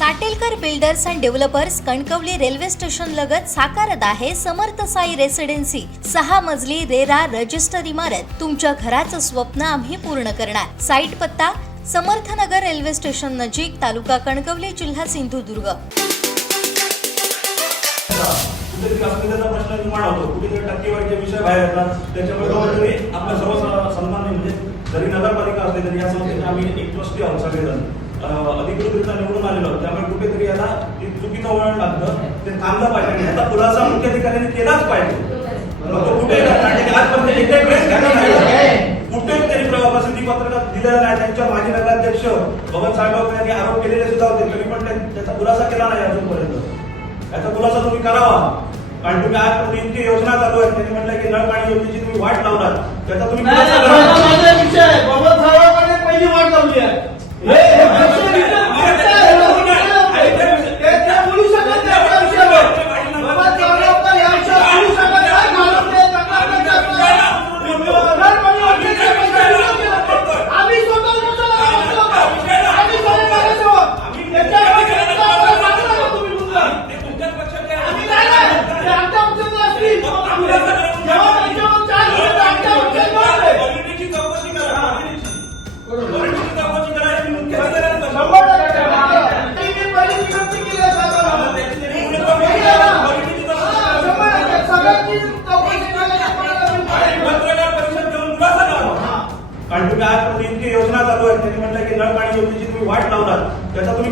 Satelkar builders and developers Kankavli railway station लगत साकारत आहे समर्थ साई रेसिडेन्सी 6 मजली रेरा रजिस्टर इमारत। तुमच्या घराचं स्वप्न आम्ही पूर्ण करणार। साईट पत्ता समर्थनगर रेल्वे स्टेशन नजीक, तालुका कणकवली, जिल्हा सिंधुदुर्ग। प्रश्न निर्माण होतो, कुठेतरी टक्केवारीचे विषय बाहेर येतात, त्याच्यामुळे आपल्या सर्व सन्मान्य म्हणजे जरी नगरपालिका असते तरी या संस्थेने आम्ही एक ट्रस्टी आहोत सगळेजण अधिकृतरित्या निवडून आलेलो, त्यामुळे कुठेतरी याला चुकीचं वळण लागतं, ते थांबलं पाहिजे आणि याचा खुलासा मुख्याधिकाऱ्यांनी केलाच पाहिजे। कुठे आजपर्यंत एकही प्रेस कुठेच त्यांनी प्रसिद्धी पत्रकात दिलेलं नाही। त्यांच्या माजी नगराध्यक्ष बबन साहेब यांनी आरोप केलेले सुद्धा होते, तरी पण त्याचा खुलासा केला नाही अजूनपर्यंत। याचा खुलासा तुम्ही करावा, कारण तुम्ही आजपर्यंत इतकी योजना चालू आहे, त्यांनी म्हटलं की नळ पाणी योजनेची तुम्ही वाट लावलात, त्याचा तुम्ही खुलासा करा। बबन साहेबांनी पहिली वाट लावली आहे। कारण तुम्ही आजपर्यंत इतकी योजना चालू आहे, त्यांनी म्हटलं की नळ पाणी योजनेची तुम्ही वाट लावलात, त्याचा तुम्ही